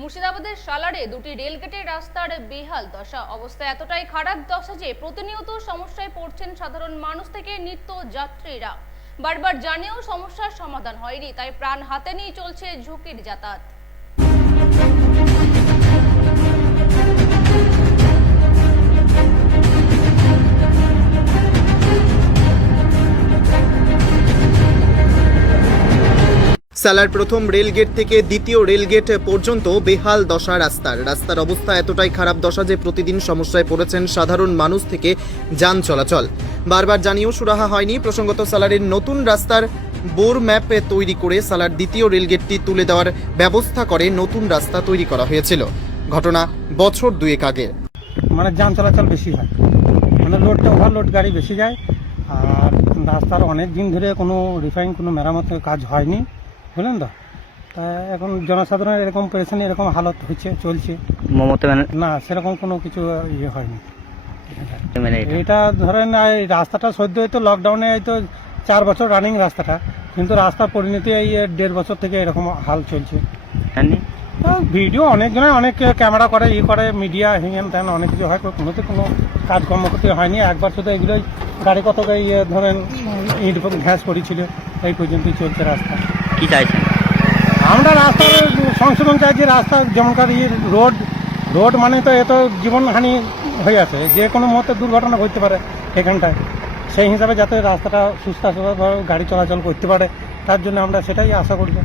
মুর্শিদাবাদের সালারে দুটি রেলগেটের রাস্তার বেহাল দশা। অবস্থা এতটাই খারাপ দশা যে প্রতিনিয়ত সমস্যায় পড়ছেন সাধারণ মানুষ থেকে নিত্য যাত্রীরা। বারবার জানেও সমস্যার সমাধান হয়নি, তাই প্রাণ হাতে নিয়ে চলছে ঝুঁকির যাতায়াত। সালার প্রথম রেলগেট থেকে দ্বিতীয় রেলগেট পর্যন্ত বেহাল দশা রাস্তার। রাস্তার অবস্থা এতটাই খারাপ দশা যে প্রতিদিন সমস্যায় পড়েছেন সাধারণ মানুষ থেকে যান চলাচল। বারবার জানিয়েও সুরাহা হয়নি, প্রসঙ্গত সালারের নতুন রাস্তার বোর ম্যাপ তৈরি করে সালার দ্বিতীয় রেলগেটটি তুলে দেওয়ার ব্যবস্থা করে নতুন রাস্তা তৈরি করা হয়েছিল। ঘটনা বছর দুয়েক আগে। মানে যান চলাচল বেশি হয়। মানে লোডটা ওভারলোড গাড়ি বেশি যায়। আর রাস্তার অনেক দিন ধরে কোনো রিফাইন কোনো মেরামতের কাজ হয়নি। বুঝলেন তো? তা এখন জনসাধারণের এরকম পেরেছেন এরকম হালত হচ্ছে চলছে। মমতা ব্যানার্জি না সেরকম কোনো কিছু ইয়ে হয়নি। মানে এটা এটা ধরেন এই রাস্তাটা সদ্য হয়তো লকডাউনে হয়তো চার বছর রানিং রাস্তাটা কিন্তু রাস্তার পরিণতি এই দেড় বছর থেকে এরকম হাল চলছে। জানি তা ভিডিও অনেকজনে অনেক ক্যামেরা করে ই করে মিডিয়া হিঙ্গেন তেন অনেক কিছু হয় কোনোতে কোনো কাজকর্ম করতে হয়নি। একবার শুধু এগুলোই গাড়ি কত ইয়ে ধরেন ইট ঘ্যাস করেছিল এই পর্যন্তই চলছে রাস্তা। কি চাইছেন? আমরা রাস্তার সংশোধন চাইছি রাস্তা যেমনকার ইয়ে রোড রোড মানে তো এত জীবনহানি হয়ে আছে। যে কোনো মুহূর্তে দুর্ঘটনা ঘটতে পারে এখানটায়। সেই হিসাবে যাতে রাস্তাটা সুস্থভাবে গাড়ি চলাচল করতে পারে তার জন্য আমরা সেটাই আশা করব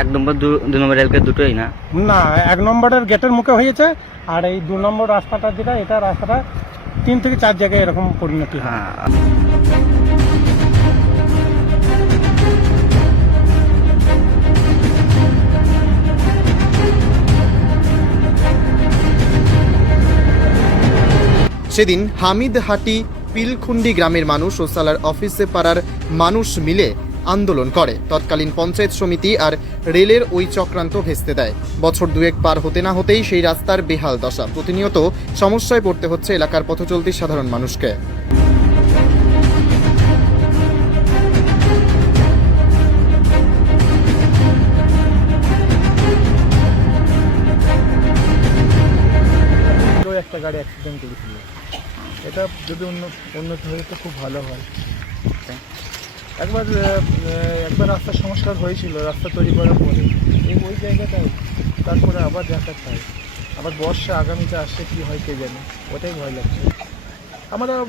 এক নম্বর দু নম্বর রেলগেট দুটোই না? না এক নম্বরের গেটের মুখে হয়েছে আর এই দু নম্বর রাস্তাটা যেটা এটা রাস্তাটা তিন থেকে চার জায়গায় এরকম পরিণতি হয়। হ্যাঁ। সেদিন হামিদ হাটি পিলখুন্ডি গ্রামের মানুষ ও সালার অফিসে পাড়ার মানুষ মিলে আন্দোলন করে। তৎকালীন পঞ্চায়েত সমিতি আর রেলের ওই চক্রান্ত ভেস্তে দেয়। বছর দুয়েক পার হতে না হতেই সেই রাস্তার বেহাল দশা। প্রতিনিয়ত সমস্যায় পড়তে হচ্ছে এলাকার পথচলতি সাধারণ মানুষকে। গাড়ি অ্যাক্সিডেন্ট করেছিল। এটা যদি উন্ন- উন্নত হয়ে তো খুব ভালো হয়। একবার একবার রাস্তার সংস্কার হয়েছিল রাস্তা তৈরি করার পরে। এই ওই জায়গাটায় তারপরে আবার দেখা চাই আবার বর্ষা আগামীতে আসছে কি হয় কে জানে? ওটাই ভয় লাগছে। আমরা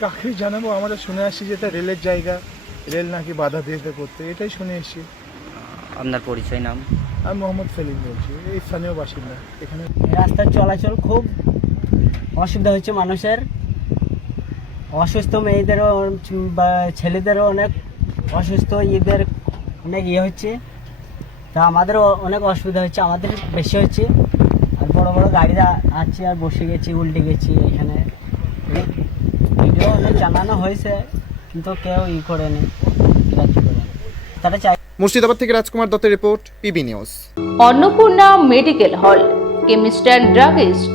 কাকে জানাব? আমরা শুনে আসছি যে এটা রেলের জায়গা। রেল নাকি বাধা দিতে করতে। এটাই শুনে এসছি আপনার পরিচয় নাম? আমি মোহাম্মদ সেলিম বলছি। এই স্থানীয় বাসিন্দা। এখানে রাস্তার চলাচল খুব অসুবিধা হচ্ছে মানুষের। অসুস্থ মেয়েদেরও বা ছেলেদেরও অনেক অসুস্থ ঈদের অনেক ইয়ে হচ্ছে। তা আমাদেরও অনেক অসুবিধা হচ্ছে আমাদের বেশি হচ্ছে। আর বড় বড় গাড়িরা আছে আর বসে গেছি উল্টে গেছি এখানে। ভিডিও অনেক জানানো হয়েছে কিন্তু কেউ ই করেনি গ্রাহ্য করেনি তারা চাই মুর্শিদাবাদ থেকে রাজকুমার দত্তের report PB news. Annapurna medical hall chemist and druggist.